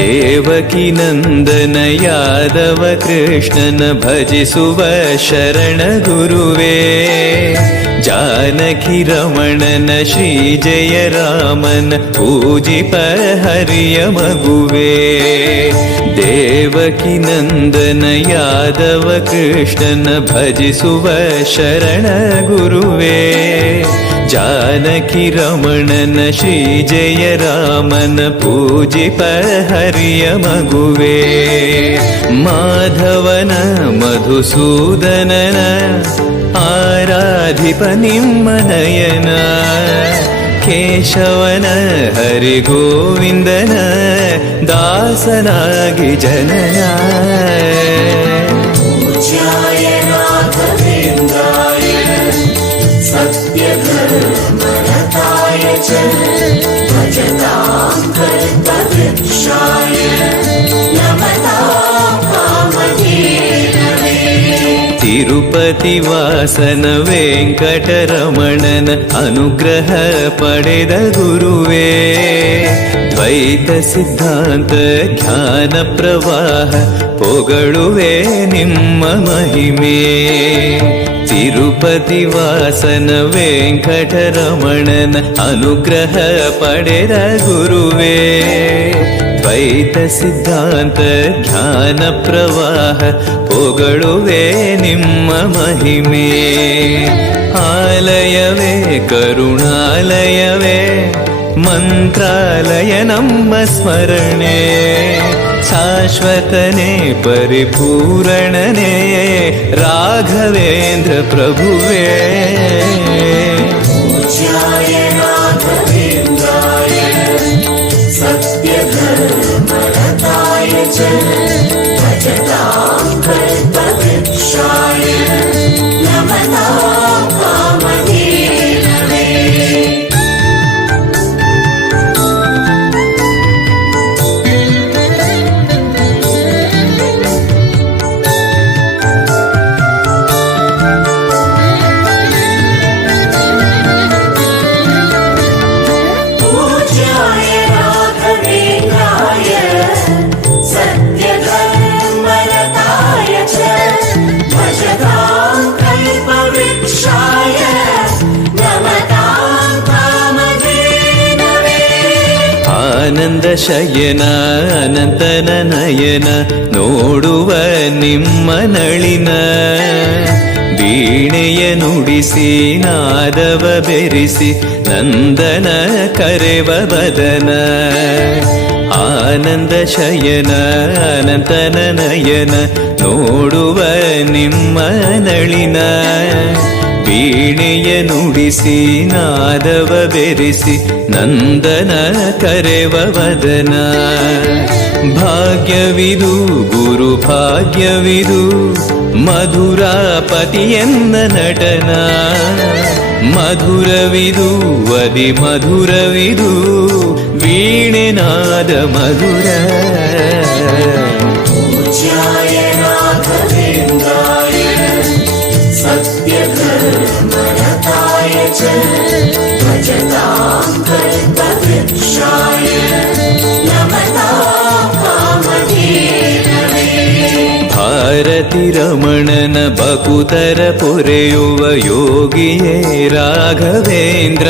ದೇವಕಿ ನಂದನ ಯಾದವ ಕೃಷ್ಣನ ಭಜಿಸುವ ಶರಣ ಗುರುವೇ, ಜಾನಕಿ ರಮಣನ ಶ್ರೀ ಜಯ ರಾಮನ ಪೂಜಿಪ ಹರಿಯ ಮಗುವೇ. ದೇವಕಿ ನಂದನ ಯಾದವ ಕೃಷ್ಣನ ಭಜಿಸುವ ಶರಣ ಗುರುವೇ, ಜಾನಕಿ ರಮಣನ ಶ್ರೀ ಜಯ ರಾಮನ ಪೂಜಿಪ ಹರಿಯ ಮಗುವೇ. ಮಾಧವನ ಮಧುಸೂದನನ ಆರಾಧಿಪ ನಿಮ್ಮ ನಯನ, ಕೇಶವನ ಹರಿಗೋವಿಂದನ ದಾಸನಾಗಿ ಜನನ. ಪೂಜ್ಯಾಯ ರಾಘವೇಂದ್ರಾಯ ಸತ್ಯಧರ್ಮರತಾಯ ಚ ಭಜತಾಂ ಕಲ್ಪವೃಕ್ಷಾಯ ನಮತಾಂ ಕಾಮಧೇನವೇ. ತಿರುಪತಿ ವಾಸನ ವೆಂಕಟರಮಣನ ಅನುಗ್ರಹ ಪಡೆದ ಗುರುವೇ, ದ್ವೈತ ಸಿದ್ಧಾಂತ ಜ್ಞಾನ ಪ್ರವಾಹ ಪೊಗಳುವೆ ನಿಮ್ಮ ಮಹಿಮೆ. ತಿರುಪತಿ ವಾಸನ ವೆಂಕಟರಮಣನ ಅನುಗ್ರಹ ಪಡೆದ ಗುರುವೇ, ದ್ವೈತ ಸಿದ್ಧಾಂತ ಜ್ಞಾನ ಪ್ರವಾಹ ಪೊಗಳುವೆ ನಿಮ್ಮ ಮಹಿಮೆ. ಆಲಯವೇ ಕರುಣಾಲಯವೇ ಮಂತ್ರಾಲಯ ನಮ್ಮ ಸ್ಮರಣೆ, ಶಾಶ್ವತನೇ ಪರಿಪೂರಣನೇ ರಾಘವೇಂದ್ರ ಪ್ರಭುವೇ. ಪೂಜ್ಯಾಯ ರಾಘವೇಂದ್ರಾಯ ಸತ್ಯಧರ್ಮರತಾಯ ಚ ಭಜತಾಂ ಕಲ್ಪವೃಕ್ಷಾಯ ನಮತಾಂ ಕಾಮಧೇನವೇ. ಆನಂದ ಶಯನ ಅನಂತನ ನಯನ ನೋಡುವ ನಿಮ್ಮ ನಳಿನ, ವೀಣೆಯ ನುಡಿಸಿ ನಾದವ ಬೆರೆಸಿ ನಂದನ ಕರೆವ ಬದನ. ಆನಂದ ಶಯನ ಅನಂತನ ನಯನ ನೋಡುವ ನಿಮ್ಮ ನಳಿನ, ವೀಣೆಯ ನುಡಿಸಿ ನಾದವ ಬೆರೆಸಿ ನಂದನ ಕರೆವ ವದನ. ಭಾಗ್ಯವಿದು ಗುರು ಭಾಗ್ಯವಿದು ಮಧುರಾಪತಿಯನ್ನ ನಟನ, ಮಧುರವಿದು ಅದಿ ಮಧುರವಿದು ವೀಣೆ ನಾದ ಮಧುರ. ಪೂಜ್ಯಾಯ ರಾಘವೇಂದ್ರಾಯ ಸತ್ಯಧರ್ಮರತಾಯ ಚ ಭಜತಾಂ ಕಲ್ಪವೃಕ್ಷಾಯ ನಮತಾಂ ಕಾಮಧೇನವೇ. ಭಾರತಿ ರಮಣನ ಬಕುತರ ಪೊರೆಯುವ ಯೋಗಿಯೇ ರಾಘವೇಂದ್ರ,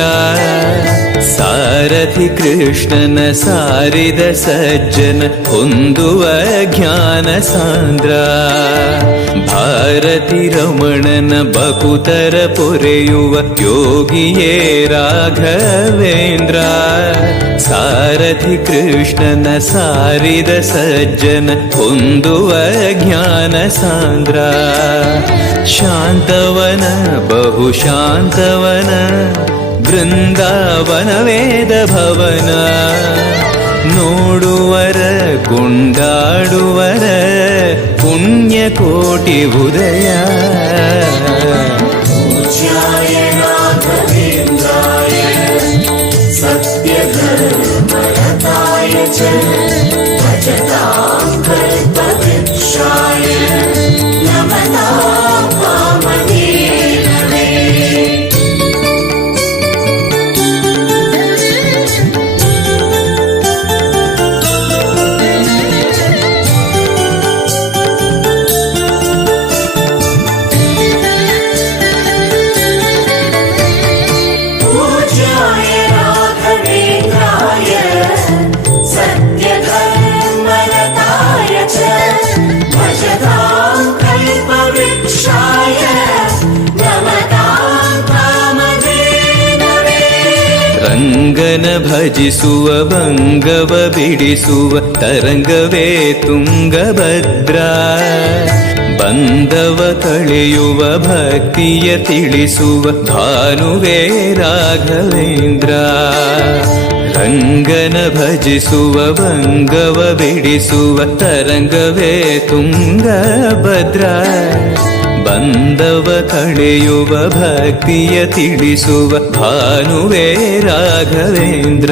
ಸಾರಥಿ ಕೃಷ್ಣನ ಸಾರಿದ ಸಜ್ಜನ ಹೊಂದುವ ಜ್ಞಾನ ಸಾಂದ್ರ. ಭಾರತಿ ರಮಣನ ಬಕುತರ ಪೊರೆಯುವ ಯೋಗಿಯೇ ರಾಘವೇಂದ್ರ, ಸಾರಥಿ ಕೃಷ್ಣನ ಸಾರಿದ ಸಜ್ಜನ ಹೊಂದುವ ಜ್ಞಾನ ಸಾಂದ್ರ. ಶಾಂತವನ ಬಹು ಶಾಂತವನ ಬೃಂದಾವನ ವೇದ ಭವನ, ನೋಡುವರ ಕೊಂಡಾಡುವರ ಪುಣ್ಯ ಕೋಟಿ ಉದಯ. ಪೂಜ್ಯಾಯ ರಾಘವೇಂದ್ರಾಯ ಸತ್ಯಧರ್ಮರತಾಯ ಚ ಭಜತಾಂ ಕಲ್ಪವೃಕ್ಷಾಯ ನಮತಾಂ ಕಾಮಧೇನವೇ. ರಂಗನ ಭಜಿಸುವ ಭಂಗವ ಬಿಡಿಸುವ ತರಂಗವೇ ತುಂಗಭದ್ರಾ. ಬಂಧವ ಕಳೆಯುವ ಭಕ್ತಿಯ ತಿಳಿಸುವ ಭಾನುವೇ ರಾಘವೇಂದ್ರ. ರಂಗನ ಭಜಿಸುವ ಭಂಗವ ಬಿಡಿಸುವ ತರಂಗವೇ ತುಂಗಭದ್ರಾ. ಬಂಧವ ಕಳೆಯುವ ಭಕ್ತಿಯ ತಿಳಿಸುವ ಭಾನುವೇ ರಾಘವೇಂದ್ರ.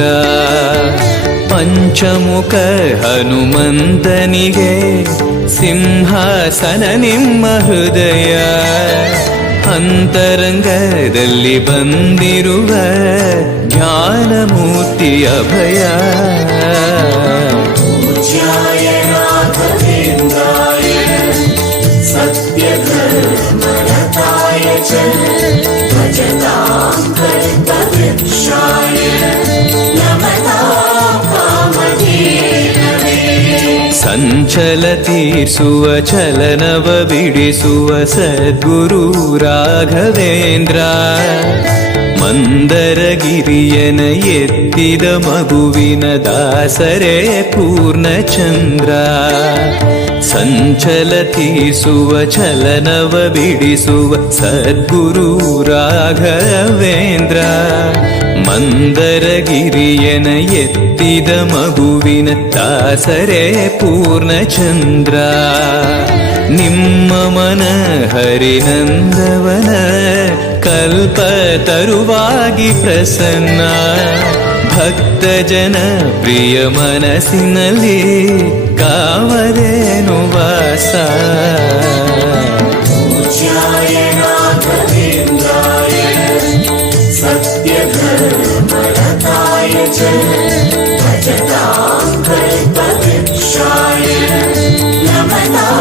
ಪಂಚಮುಖ ಹನುಮಂತನಿಗೆ ಸಿಂಹಾಸನ ನಿಮ್ಮ ಹೃದಯ. ಅಂತರಂಗದಲ್ಲಿ ಬಂದಿರುವ ಜ್ಞಾನಮೂರ್ತಿ ಅಭಯ. पूज्याय राघवेन्द्राय सत्यधर्मरताय च भजतां कल्पवृक्षाय नमतां कामधेनवे. ಸಂಚಲ ತೀರಿಸುವ ಚಲನವ ಬಿಡಿಸುವ ಸದ್ಗುರು ರಾಘವೇಂದ್ರ. ಮಂದರಗಿರಿಯನ ಎತ್ತಿದ ಮಗುವಿನ ದಾಸರೇ ಪೂರ್ಣಚಂದ್ರ. ಸಂಚಲ ತೀರಿಸುವ ಚಲನವ ಬಿಡಿಸುವ ಸದ್ಗುರು ರಾಘವೇಂದ್ರ. ಮಂದರಗಿರಿಯನ ಎತ್ತಿದ ಮಗುವಿನ ದಾಸರೇ ಪೂರ್ಣಚಂದ್ರ. ನಿಮ್ಮ ಮನ ಹರಿನಂದವನ ಕಲ್ಪ ತರುವಾಗಿ ಪ್ರಸನ್ನ. ಭಕ್ತ ಜನ ಪ್ರಿಯ ಮನಸ್ಸಿನಲ್ಲಿ ಕಾವರೇನು ವಾಸ. पूज्याय राघवेन्द्राय सत्यधर्मरताय च भजतां कल्पवृक्षाय नमतां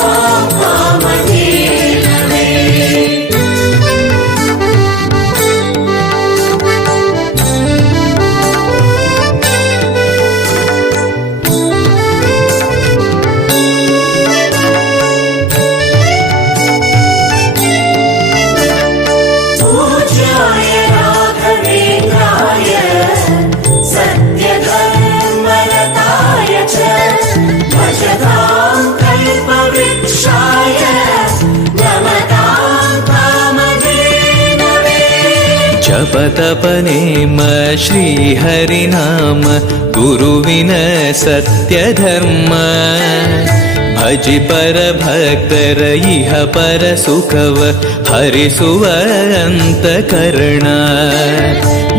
कामधेनवे. पूज्याय राघवेन्द्राय सत्यधर्मरताय च भजतां कल्पवृक्षाय नमतां कामधेनवे. ಜಪತಪ ನೇಮ ಶ್ರೀಹರಿನಾಮ ಗುರುವಿನ ಸತ್ಯ ಧರ್ಮ. ಭಜಿ ಪರ ಭಕ್ತರ ಇಹ ಪರ ಸುಖವ ಹರಿಸುವ ಅಂತಕರಣ.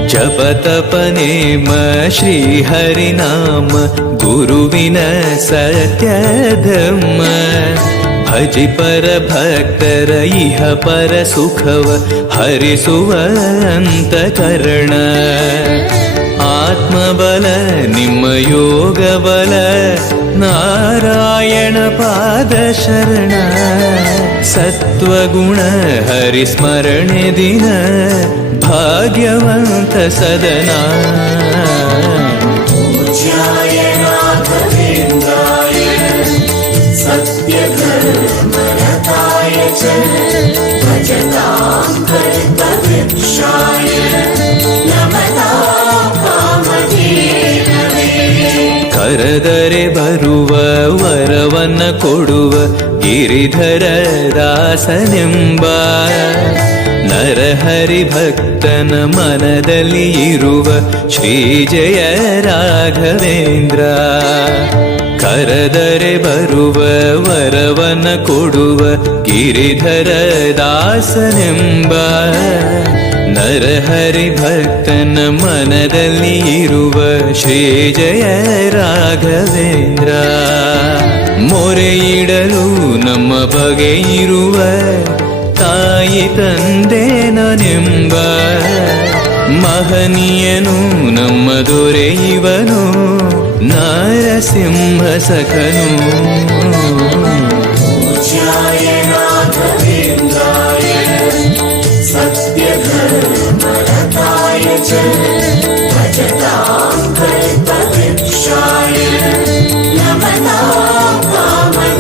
ಜಪತಪ ನೇಮ ಶ್ರೀಹರಿನಾಮ ಗುರುವಿನ ಸತ್ಯ ಧರ್ಮ. ಭಜಿ ಪರ ಭಕ್ತರ ಇಹ ಪರ ಸುಖವ ಹರಿಸುವ ಅಂತಕರಣ. ಆತ್ಮಬಲ ನಿಮ್ಮ ಯೋಗ ಬಲ ನಾರಾಯಣ ಪಾದ ಶರಣ. ಸತ್ವಗುಣ ಹರಿಸ್ಮರಣೆ ದಿನ ಭಾಗ್ಯವಂತ ಸದನ. पूज्याय राघवेन्द्राय सत्यधर्मरताय च भजतां कल्पवृक्षाय नमतां कामधेनवे. ಕರೆದರೆ ಬರುವ ವರವನ್ನ ಕೊಡುವ ಗಿರಿಧರ ದಾಸನೆಂಬ. ನರಹರಿ ಭಕ್ತನ ಮನದಲ್ಲಿ ಇರುವ ಶ್ರೀ ಜಯ ರಾಘವೇಂದ್ರ. ಕರೆದರೆ ಬರುವ ವರವನ್ನ ಕೊಡುವ ಗಿರಿಧರ ದಾಸನೆಂಬ. ನರಹರಿ ಭಕ್ತನ ಮನದಲ್ಲಿ ಇರುವ ಶ್ರೀ ಜಯ ರಾಘವೇಂದ್ರ. ಮೊರೆಯಿಡಲು ನಮ್ಮ ಬಗೆ ಇರುವ ತಾಯಿ ತಂದೆ ನನೆಂಬ. ಮಹನೀಯನು ನಮ್ಮ ದೊರೆ ಇವನು ನರಸಿಂಹ ಸಖನು. पूज्याय राघवेन्द्राय सत्यधर्मरताय च भजतां कल्पवृक्षाय नमतां कामधेनवे.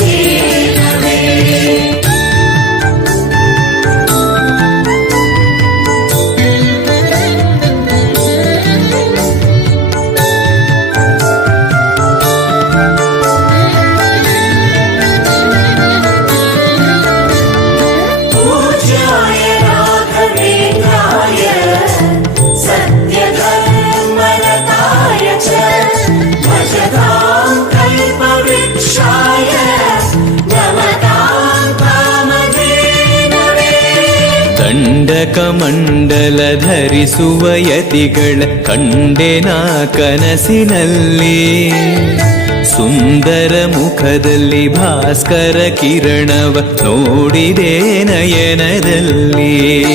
ಕಮಂಡಲ ಧರಿಸುವ ಯತಿಗಳ ಕಂಡೆನ ಕನಸಿನಲ್ಲಿ. ಸುಂದರ ಮುಖದಲ್ಲಿ ಭಾಸ್ಕರ ಕಿರಣವ ನೋಡಿದೆ ನಯನದಲ್ಲಿ.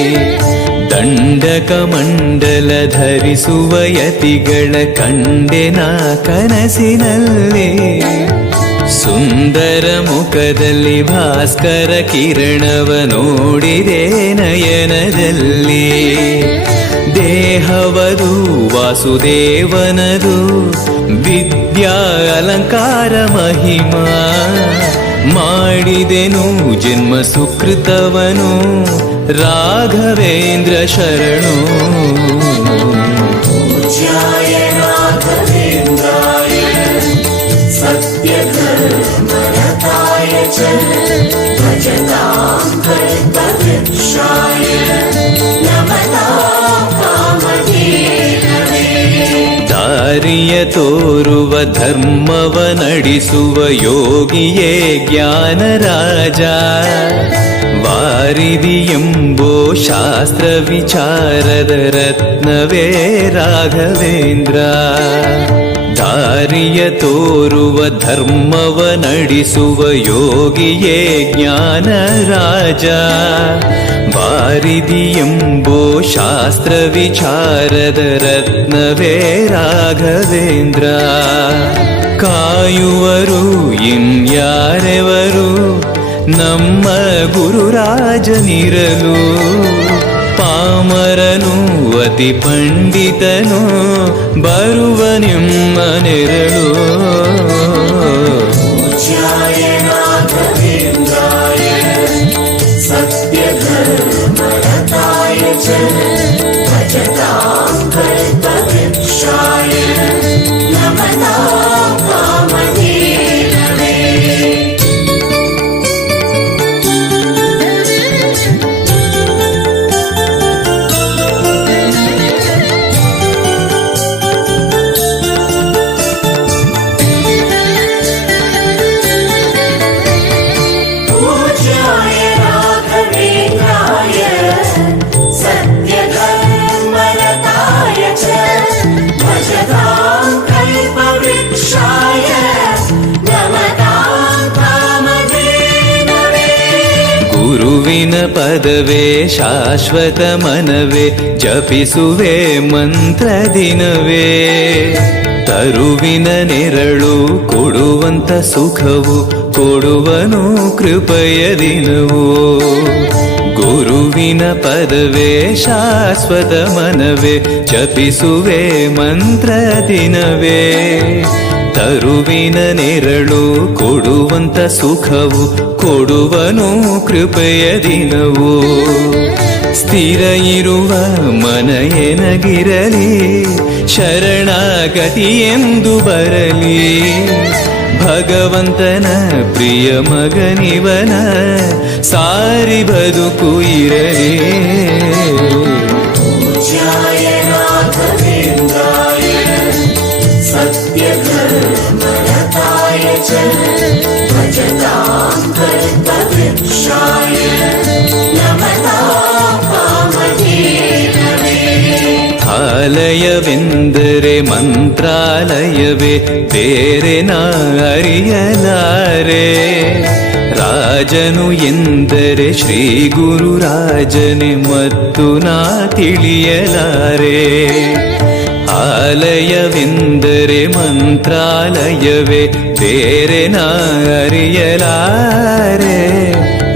ದಂಡಕಮಂಡಲ ಧರಿಸುವ ಯತಿಗಳ ಕಂಡೆನ ಕನಸಿನಲ್ಲಿ. ಸುಂದರ ಮುಖದಲ್ಲಿ ಭಾಸ್ಕರ ಕಿರಣವ ನೋಡಿದೆ ನಯನದಲ್ಲಿ. ದೇಹವದು ವಾಸುದೇವನದು ವಿದ್ಯಾ ಅಲಂಕಾರ ಮಹಿಮಾ. ಮಾಡಿದೆನು ಜನ್ಮ ಸುಕೃತವನು ರಾಘವೇಂದ್ರ ಶರಣು. पूज्याय राघवेन्द्राय सत्यधर्मरताय च भजतां कल्पवृक्षाय नमतां कामधेनवे. ದಾರಿಯ ತೋರುವ ಧರ್ಮವ ನಡೆಸುವ ಯೋಗಿಯೇ ಜ್ಞಾನರಾಜ. ವಾರಿದಿ ಎಂಬೋ ಶಾಸ್ತ್ರ ವಿಚಾರದ ರತ್ನವೇ ರಾಘವೇಂದ್ರ. ದಾರಿಯ ತೋರುವ ಧರ್ಮವ ನಡೆಸುವ ಯೋಗಿಯೇ ಜ್ಞಾನರಾಜ. ವಾರಿದಿ ಎಂಬೋ ಶಾಸ್ತ್ರ ವಿಚಾರದ ರತ್ನವೇ ರಾಘವೇಂದ್ರ. ಕಾಯುವರು ಇನ್ಯಾರೆವರು ನಮ್ಮ ಗುರುರಾಜನಿರಲು. ಪಾಮರನು ಅತಿ ಪಂಡಿತನು ಬರುವನೆಮ್ಮ ನೆರಳು. पूज्याय राघवेन्द्राय सत्यधर्मरताय च भजतां कल्पवृक्षाय नमतां कामधेनवे. पूज्याय राघवेन्द्राय सत्यधर्मरताय च भजतां कल्पवृक्षाय नमतां कामधेनवे. ಗುರುವಿನ ಪದವೇ ಶಾಶ್ವತ ಮನವೇ ಜಪಿಸುವೆ ಮಂತ್ರ ದಿನವೇ. ತರುವಿನ ನೆರಳು ಕೊಡುವಂತ ಸುಖವು ಕೊಡುವನು ಕೃಪೆಯ ದಿನವು. ಗುರುವಿನ ಪದವೇ ಶಾಶ್ವತ ಮನವೇ ಜಪಿಸುವೆ ಮಂತ್ರ ದಿನವೇ. ತರುವಿನ ನೆರಳು ಕೊಡುವಂತ ಸುಖವು ಕೊಡುವನು ಕೃಪೆಯ ದಿನವು. ಸ್ಥಿರ ಇರುವ ಮನ ಎನಗಿರಲಿ ಶರಣಾಗತಿ ಎಂದು ಬರಲಿ. ಭಗವಂತನ ಪ್ರಿಯ ಮಗನಿವನ ಸಾರಿ ಬದುಕು ಇರಲಿ. पूज्याय राघवेन्द्राय सत्यधर्मरताय च भजतां कल्पवृक्षाय नमतां कामधेनवे. ಆಲಯವೆಂದರೆ ಮಂತ್ರಾಲಯವೇ ಬೇರೆ ನಾ ಅರಿಯಲಾರೆ. ರಾಜನು ಎಂದರೆ ಶ್ರೀ ಗುರುರಾಜನೇ ಮತ್ತು ನಾ ತಿಳಿಯಲಾರೆ. ಆಲಯವೆಂದರೆ ಮಂತ್ರಾಲಯವೇ ಬೇರೆ ನಾ ಅರಿಯಲಾರೆ.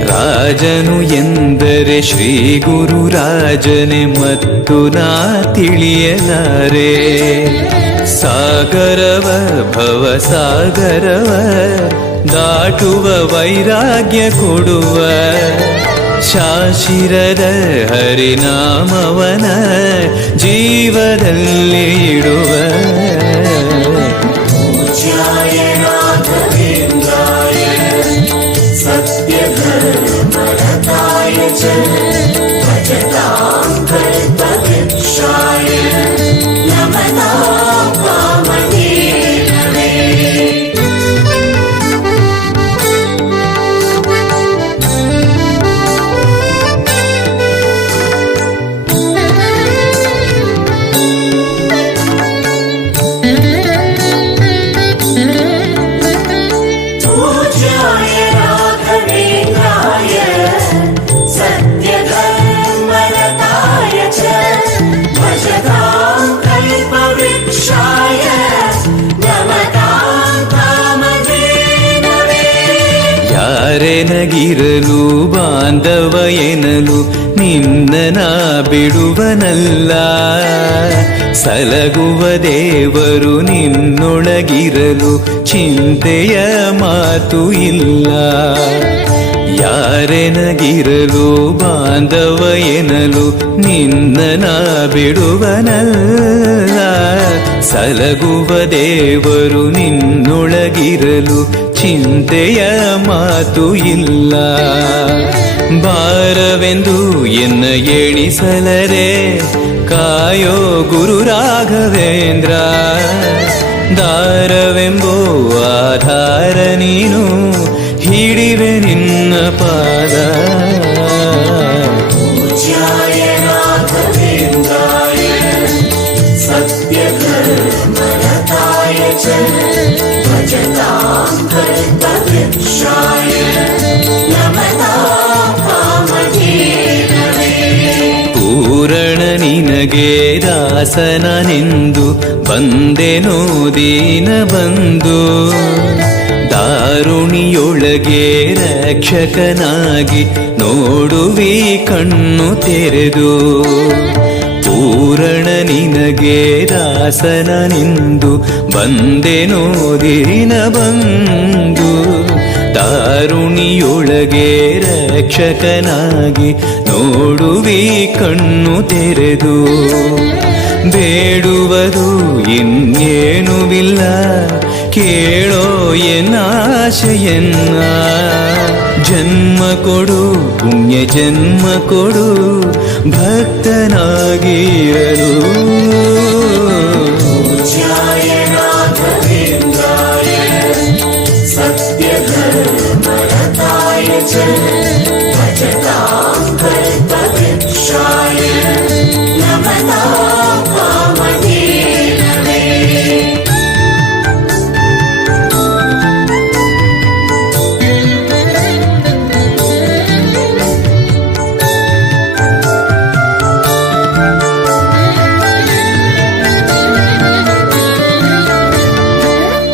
ರಾಜನು ಎಂದರೆ ಶ್ರೀ ಗುರುರಾಜನೇ ಮತ್ತು ನಾ ತಿಳಿಯಲಾರೆ. ಸಾಗರವ ಭವ ಸಾಗರವ ದಾಟುವ ವೈರಾಗ್ಯ ಕೊಡುವ ಶಾಶಿರದ ಹರಿನಾಮವನ ಜೀವದಲ್ಲಿ ಇಡುವ. पूज्याय राघवेन्द्राय सत्यधर्मरताय च भजतां कल्पवृक्षाय नमतां कामधेनवे. ಯಾರೆನಗಿರಲು ಬಾಂಧವ ಎನಲು ನಿನ್ನ ಬಿಡುವನಲ್ಲ. ಸಲಗುವ ದೇವರು ನಿನ್ನೊಳಗಿರಲು ಚಿಂತೆಯ ಮಾತು ಇಲ್ಲ. ಯಾರೆನಗಿರಲು ಬಾಂಧವ ಎನಲು ನಿನ್ನ ಬಿಡುವನಲ್ಲ. ಸಲಗುವ ದೇವರು ನಿನ್ನೊಳಗಿರಲು ಚಿಂತೆಯ ಮಾತು ಇಲ್ಲ. ಭಾರವೆಂದು ಎನ್ನ ಎಣಿಸಲರೆ ಕಾಯೋ ಗುರು ರಾಘವೇಂದ್ರ. ದಾರವೆಂಬೋ ಆಧಾರ ನೀನು ಹಿಡಿವೆ ನಿನ್ನ ಪಾದ. पूज्याय राघवेन्द्राय सत्यधर्मरताय च भजतां कल्पवृक्षाय नमतां कामधेनवे. ಪೂರಣ ನಿನಗೆ ದಾಸನನೆಂದು ಬಂದೆನೋ ದೀನ ಬಂದು. ದಾರುಣಿಯೊಳಗೆ ರಕ್ಷಕನಾಗಿ ನೋಡುವಿ ಕಣ್ಣು ತೆರೆದು. ಪೂರಣ ನಿನಗೆ ದಾಸನನೆಂದು ಬಂದೆನೋ ದೀನ ಬಂದು. ದಾರುಣಿಯೊಳಗೆ ರಕ್ಷಕನಾಗಿ ನೋಡುವಿ ಕಣ್ಣು ತೆರೆದು. ಬೇಡುವುದು ಇನ್ನೇನುವಿಲ್ಲ ಕೇಳೋ ಎನ್ನಾಶೆಯನ್ನ. ಜನ್ಮ ಕೊಡು ಪುಣ್ಯ ಜನ್ಮ ಕೊಡು ಭಕ್ತನಾಗಿರಲು. पूज्याय राघवेन्द्राय सत्यधर्मरताय च भजतां कल्पवृक्षाय नमतां कामधेनवे.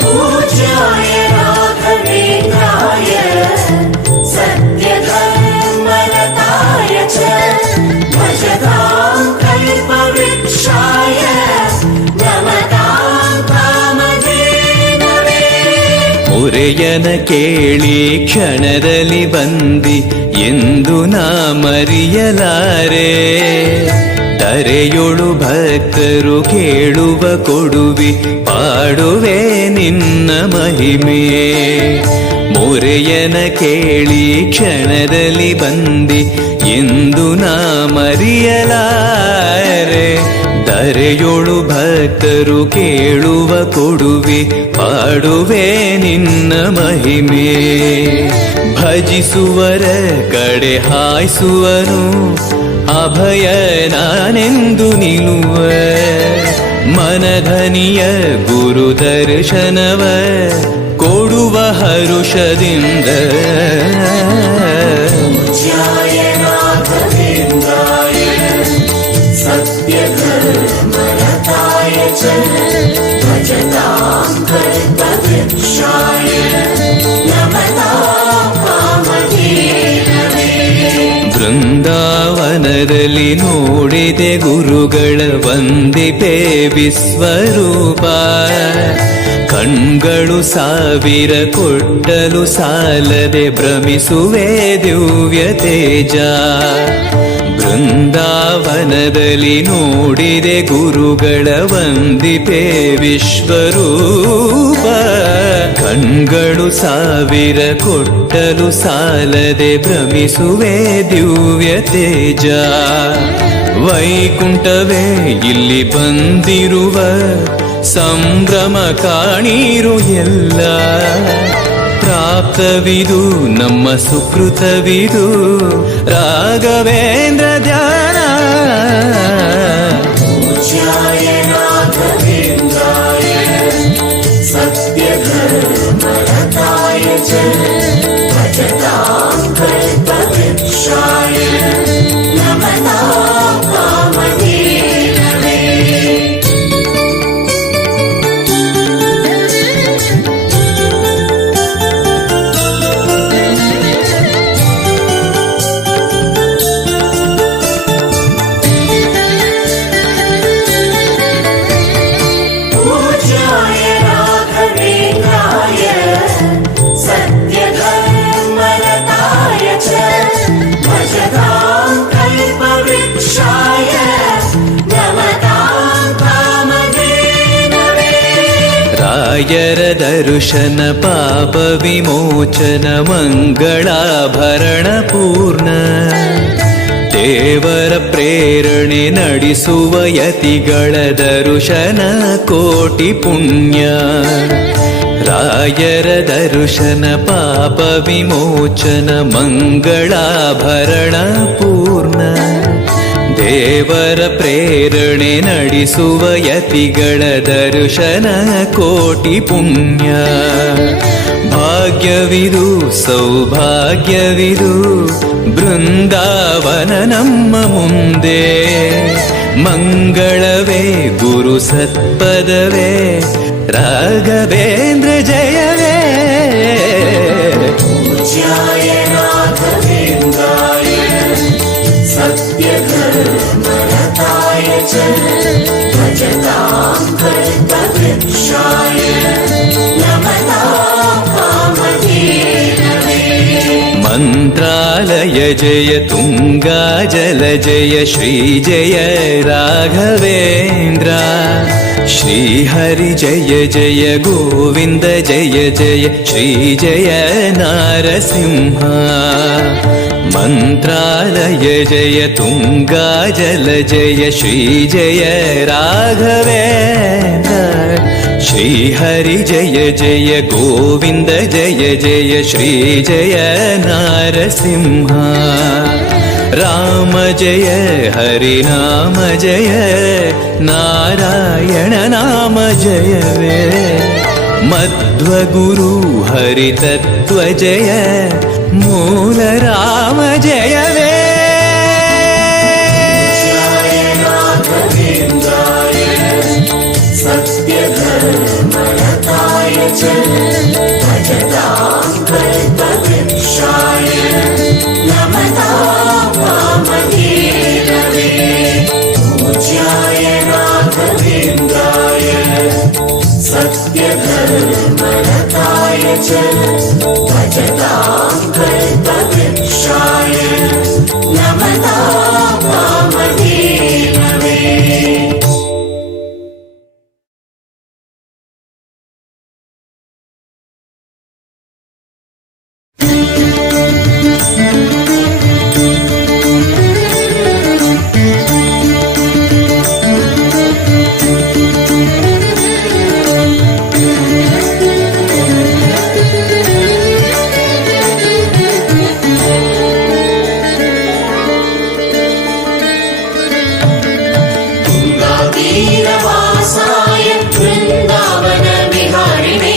पूज्याय राघवेन्द्राय सत्यधर्मरताय च भजतां कल्पवृक्षाय नमतां कामधेनवे. ಮೊರೆಯನ ಕೇಳಿ ಕ್ಷಣದಲ್ಲಿ ಬಂದಿ ಎಂದು ನಾ ಮರೆಯಲಾರೆ. ತರೆಯೊಳು ಭಕ್ತರು ಕೇಳುವ ಕೊಡುವಿ ಪಾಡುವೆ ನಿನ್ನ ಮಹಿಮೆ. ಮೊರೆಯನ ಕೇಳಿ ಕ್ಷಣದಲ್ಲಿ ಬಂದಿ ಎಂದು ನಾ ಮರೆಯಲಾರೆ. ಧರೆಯೊಳು ಭಕ್ತರು ಕೇಳುವ ಕೊಡುವೆ ಪಾಡುವೆ ನಿನ್ನ ಮಹಿಮೆ. ಭಜಿಸುವರ ಕಡೆ ಹಾಯಿಸುವನು ಅಭಯ ನಾನೆಂದು ನಿಲ್ಲುವ. ಮನಧನಿಯ ಗುರು ದರ್ಶನವ ಕೊಡುವ ಹರುಷದಿಂದ. पूज्याय राघवेन्द्राय सत्यधर्मरताय च भजतां कल्पवृक्षाय नमतां कामधेनवे. ಬೃಂದಾವನದಲ್ಲಿ ನೋಡಿದೆ ಗುರುಗಳ ವಂದಿಪೆ ವಿಶ್ವರೂಪ. ಕಣ್ಗಳು ಸಾವಿರ ಕೊಟ್ಟಲು ಸಾಲದೆ ಭ್ರಮಿಸುವೆ ದಿವ್ಯ ತೇಜ. ಬೃಂದಾವನದಲ್ಲಿ ನೋಡಿದೆ ಗುರುಗಳ ವಂದಿಪೆ ವಿಶ್ವರೂಪ. ಕಣ್ಗಳು ಸಾವಿರ ಕೊಟ್ಟಲು ಸಾಲದೆ ಭ್ರಮಿಸುವೆ ದಿವ್ಯ ತೇಜ. ವೈಕುಂಠವೇ ಇಲ್ಲಿ ಬಂದಿರುವ ಸಂಭ್ರಮ ಕಾಣೀರು ಎಲ್ಲ. ಪ್ರಾಪ್ತವಿದು ನಮ್ಮ ಸುಕೃತವಿದು ರಾಘವೇಂದ್ರ ಧ್ಯಾನ. पूज्याय राघवेन्द्राय सत्यधर्मरताय च भजतां कल्पवृक्षाय नमतां कामधेनवे. ರಾಯರ ದರ್ಶನ ಪಾಪ ವಿಮೋಚನ ಮಂಗಳಾಭರಣ ಪೂರ್ಣ ದೇವರ ಪ್ರೇರಣೆ ನಡೆಸುವ ಯತಿಗಳ ದರ್ಶನ ಕೋಟಿ ಪುಣ್ಯ ರಾಯರ ದರ್ಶನ ಪಾಪ ವಿಮೋಚನ ಮಂಗಳಾಭರಣ ಪೂರ್ಣ ದೇವರ ಪ್ರೇರಣೆ ನಡೆಸುವ ಯತಿಗಳ ದರ್ಶನ ಕೋಟಿ ಪುಣ್ಯ ಭಾಗ್ಯವಿದು ಸೌಭಾಗ್ಯವಿದು ಬೃಂದಾವನ ನಮ್ಮ ಮುಂದೆ ಮಂಗಳವೇ ಗುರು ಸತ್ಪದವೇ ರಾಘವೇಂದ್ರ ಜಯವೇ पूज्याय राघवेन्द्राय सत्यधर्मरताय च भजतां कल्पवृक्षाय नमतां कामधेनवे ಮಂತ್ರಾಲಯ ಜಯ ತುಂಗಾ ಜಲ ಜಯ ಶ್ರೀ ಜಯ ರಾಘವೇಂದ್ರ ಶ್ರೀ ಹರಿ ಜಯ ಜಯ ಗೋವಿಂದ ಜಯ ಜಯ ಶ್ರೀ ಜಯ ನಾರಸಿಂಹ ಮಂತ್ರಾಲಯ ಜಯ ತುಂಗಾ ಜಲ ಜಯ ಶ್ರೀ ಜಯ ರಾಘವೇಂದ್ರ ಶ್ರೀ ಹರಿ ಜಯ ಜಯ ಗೋವಿಂದ ಜಯ ಜಯ ಶ್ರೀ ಜಯ ನಾರಸಿಂಹ ರಾಮ ಜಯ ಹರಿ ನಾಮ ಜಯ ನಾರಾಯಣ ನಾಮ ಜಯವೇ ಮಧ್ವಗುರು ಹರಿ ತತ್ವ ಜಯ ಮೂಲ ರಾಮ ಜಯವೇ सत्यधर्मरताय च भजतां कल्पवृक्षाय नमतां कामधेनवे पूज्याय राघवेन्द्राय सत्यधर्मरताय च भजतां कल्पवृक्षाय नमतां कामधेनवे वीरवासाय वृन्दावन विहारिणे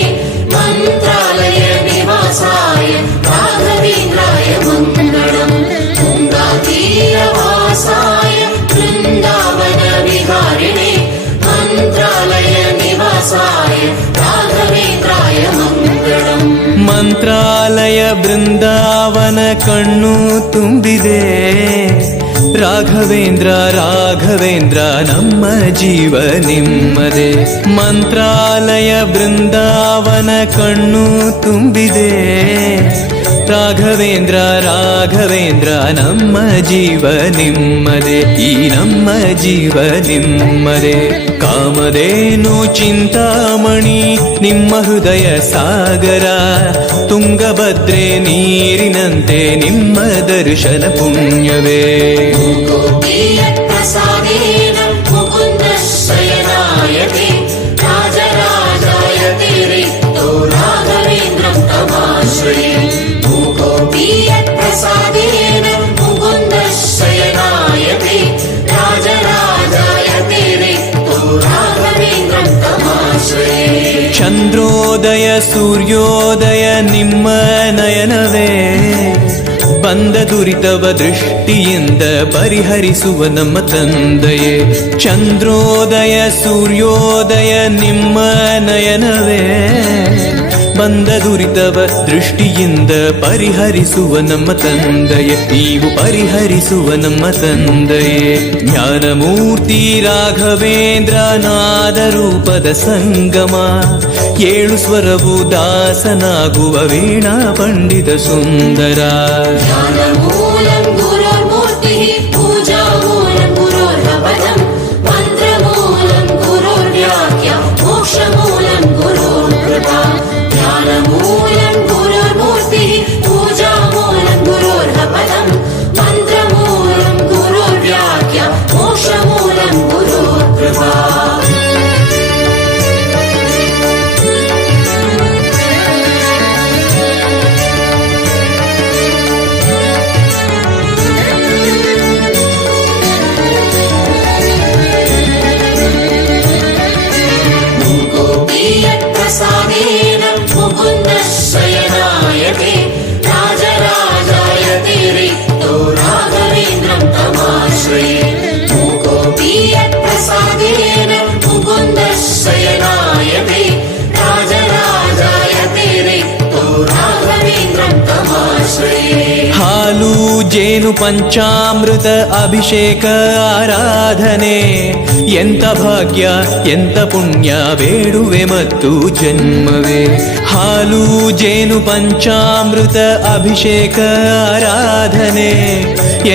मन्त्रालय निवासाय राघवेन्द्राय मङ्गलम् तुङ्गातीरवासाय वृन्दावन विहारिणे मन्त्रालय निवासाय राघवेन्द्राय मङ्गलम् ಮಂತ್ರಾಲಯ ಬೃಂದಾವನ ಕಣ್ಣು ತುಂಬಿದೆ ರಾಘವೇಂದ್ರ ರಾಘವೇಂದ್ರ ನಮ್ಮ ಜೀವ ನಿಮ್ಮದೆ ಮಂತ್ರಾಲಯ ಬೃಂದಾವನ ಕಣ್ಣು ತುಂಬಿದೆ ರಾಘವೇಂದ್ರ ರಾಘವೇಂದ್ರ ನಮ್ಮ ಜೀವ ನಿಮ್ಮದೆ ಈ ನಮ್ಮ ಜೀವ ನಿಮ್ಮದೆ ಕಾಮಧೇನು ಚಿಂತಾಮಣಿ ನಿಮ್ಮ ಹೃದಯ ಸಾಗರ ತುಂಗಭದ್ರೆ ನೀರಿನಂತೆ ನಿಮ್ಮ ದರ್ಶನ ಪುಣ್ಯವೇ प्रसादेन मुकुन्दशयनायते राजराजायते रिक्तो राघवेन्द्रं तमाश्रये प्रसादेन मुकुन्दशयनायते राजराजायते रिक्तो राघवेन्द्रं तमाश्रये ಚಂದ್ರೋದಯ ಸೂರ್ಯೋದಯ ನಿಮ್ಮ ನಯನವೇ ಬಂದ ದುರಿತವ ದೃಷ್ಟಿಯಿಂದ ಪರಿಹರಿಸುವ ನಮ್ಮ ತಂದೆಯೇ ಚಂದ್ರೋದಯ ಸೂರ್ಯೋದಯ ನಿಮ್ಮ ನಯನವೇ ಬಂದ ದುರಿತವ ದೃಷ್ಟಿಯಿಂದ ಪರಿಹರಿಸುವ ನಮ್ಮ ತಂದೆಯೇ ನೀವು ಪರಿಹರಿಸುವ ನಮ್ಮ ತಂದೆಯೇ ಜ್ಞಾನಮೂರ್ತಿ ರಾಘವೇಂದ್ರ ನಾದ ರೂಪದ ಸಂಗಮ ಏಳು ಸ್ವರವು ದಾಸನಾಗುವ ವೀಣಾ ಪಂಡಿತ ಸುಂದರ ज्ञानमूलं गुरोर्मूर्तिः पूजामूलं गुरोर्भवनं मन्त्रमूलं गुरोर्व्याख्या मोक्षमूलं गुरोर् ಜೇನು ಪಂಚಾಮೃತ ಅಭಿಷೇಕ ಆರಾಧನೆ ಎಂತ ಭಾಗ್ಯ ಎಂತ ಪುಣ್ಯ ಬೇಡುವೆ ಮತ್ತು ಜನ್ಮವೇ ಹಾಲು ಜೇನು ಪಂಚಾಮೃತ ಅಭಿಷೇಕ ಆರಾಧನೆ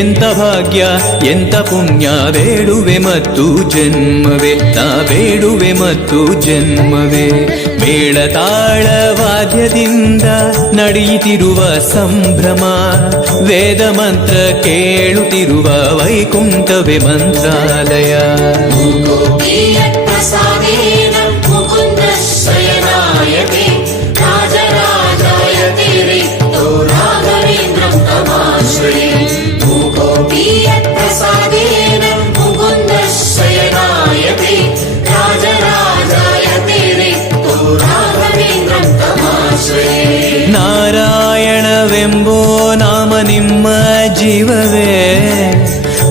ಎಂತ ಭಾಗ್ಯ ಎಂತ ಪುಣ್ಯ ಬೇಡುವೆ ಮತ್ತು ಜನ್ಮವೇ ನಾ ಬೇಡುವೆ ಮತ್ತು ಜನ್ಮವೇ ಮೇಳ ತಾಳ ವಾದ್ಯದಿಂದ ನಡೆಯುತ್ತಿರುವ ಸಂಭ್ರಮ ವೇದ ಮಂತ್ರ ಕೇಳುತ್ತಿರುವ ವೈಕುಂಠವೇ ಮಂತ್ರಾಲಯ प्रसादेन मुकुन्दशयनायते राजराजायते रिक्तो राघवेन्द्रं तमाश्रये मूकोऽपि यत्प्रसादेन मुकुन्दशयनायते राजराजायते रिक्तो राघवेन्द्रं तमाश्रये ನಾರಾಯಣವೆಂಬೋ ನಾಮ ನಿಮ್ಮ ಜೀವವೇ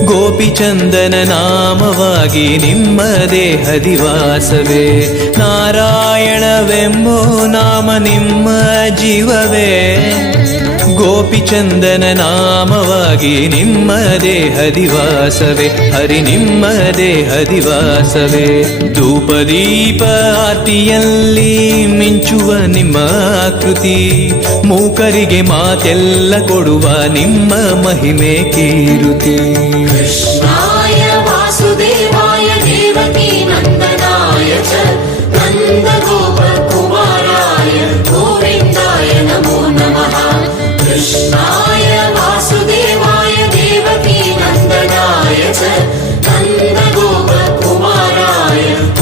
ಗೋಪಿಚಂದನ ನಾಮವಾಗಿ ನಿಮ್ಮ ದೇಹದಿವಾಸವೇ ನಾರಾಯಣವೆಂಬೋ ನಾಮ ನಿಮ್ಮ ಜೀವವೇ ಗೋಪಿಚಂದನ ನಾಮವಾಗಿ ನಿಮ್ಮ ದೇಹದಿವಾಸವೇ ಹರಿ ನಿಮ್ಮ ದೇಹದಿವಾಸವೇ ಧೂಪದೀಪ ಆರತಿಯಲ್ಲಿ ಮಿಂಚುವ ನಿಮ್ಮ ಆಕೃತಿ ಮೂಕರಿಗೆ ಮಾತೆಲ್ಲ ಕೊಡುವ ನಿಮ್ಮ ಮಹಿಮೆ ಕೀರುತಿ कृष्णाय वासुदेवाय देवकी नन्दनाय च नन्दगोपकुमाराय गोविन्दाय नमो नमः कृष्णाय वासुदेवाय देवकी नन्दनाय च नन्दगोपकुमाराय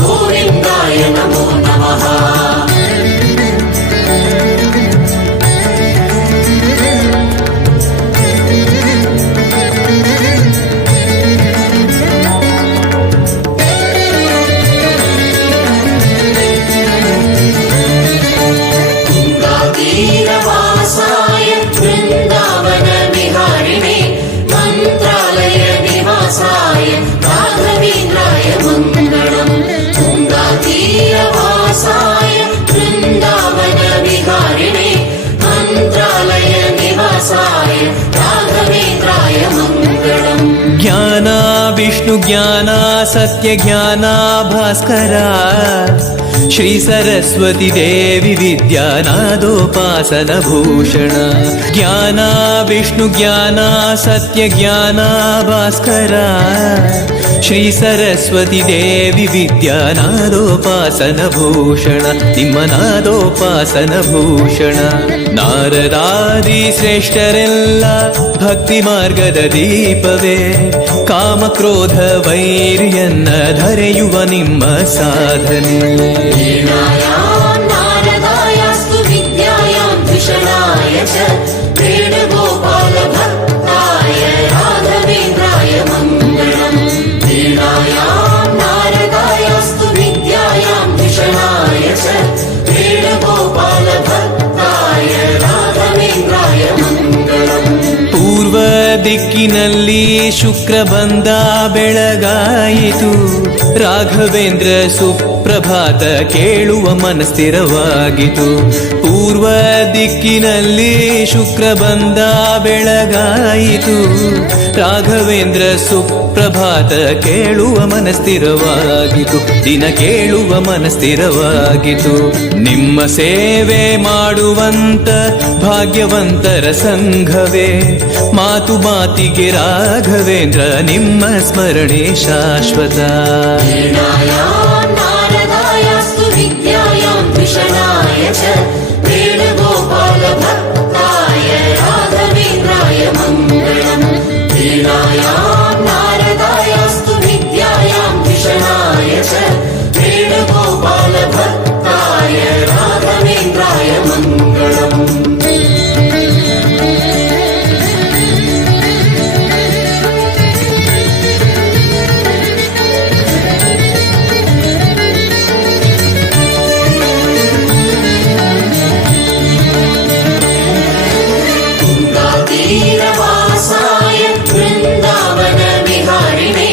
गोविन्दाय नमो नमः तीरवासाय वृन्दावन विहारिणे मन्त्रालय निवासाय राघवेन्द्राय मङ्गलम् तुङ्गातीरवासाय वृन्दावन विहारिणे मन्त्रालय निवासाय राघवेन्द्राय मङ्गलम् ಜ್ಞಾನ ವಿಷ್ಣು ಜ್ಞಾನ ಸತ್ಯ ಜ್ಞಾನ ಭಾಸ್ಕರ ಶ್ರೀ ಸರಸ್ವತಿ ದೇವಿ ವಿದ್ಯಾನಾದೋಪಾಸನ ಭೂಷಣ ಜ್ಞಾನ ವಿಷ್ಣು ಜ್ಞಾನ ಸತ್ಯ ಜ್ಞಾನ ಭಾಸ್ಕರ ಶ್ರೀ ಸರಸ್ವತಿ ದೇವಿ ವಿದ್ಯಾನಾದೋಪಾಸನ ಭೂಷಣ ನಿಮ್ಮ ನಾದೋಪಾಸನ ಭೂಷಣ ನಾರದಾದಿ ಶ್ರೇಷ್ಠರೆಲ್ಲ ಭಕ್ತಿ ಮಾರ್ಗದ ದೀಪವೇ ಕಾಮ ಕ್ರೋಧ ವೈರ್ಯನ್ನ ಧರೆಯುವ ನಿಮ್ಮ ಸಾಧನೆ वीणायां नारदायास्तु विद्यायां द्विषणाय च वेणुगोपालभक्ताय राघवेन्द्राय मङ्गलम् वीणायां नारदायास्तु विद्यायां द्विषणाय च वेणुगोपालभक्ताय राघवेन्द्राय मङ्गलम् ಪೂರ್ವ ದಿಕ್ಕಿನಲ್ಲಿ ಶುಕ್ರ ಬಂದ ಬೆಳಗಾಯಿತು ರಾಘವೇಂದ್ರ ಸುಪ್ರಭಾತ ಕೇಳುವ ಮನಸ್ಥಿರವಾಗಿತು ಪೂರ್ವ ದಿಕ್ಕಿನಲ್ಲಿ ಶುಕ್ರ ಬಂದ ಬೆಳಗಾಯಿತು ರಾಘವೇಂದ್ರ ಸುಪ್ರಭಾತ ಕೇಳುವ ಮನಸ್ಥಿರವಾಗಿತು ದಿನ ಕೇಳುವ ಮನಸ್ಥಿರವಾಗಿತು ನಿಮ್ಮ ಸೇವೆ ಮಾಡುವಂತ ಭಾಗ್ಯವಂತರ ಸಂಘವೇ ಮಾತು ಮಾತಿಗೆ ರಾಘವೇಂದ್ರ ನಿಮ್ಮ ಸ್ಮರಣೆ ಶಾಶ್ವತ वीणायां नारदायास्तु विद्यायां द्विषणाय च वेणुगोपालभक्ताय राघवेन्द्राय मङ्गलम् वीणायां नारदायास्तु विद्यायां द्विषणाय च वेणुगोपालभक्ताय राघवेन्द्राय मङ्गलम् तीरवासाय वृन्दावन विहारिणे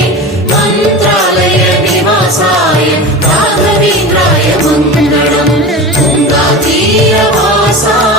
मन्त्रालय निवासाय राघवेन्द्राय मङ्गलम् तुङ्गातीरवासाय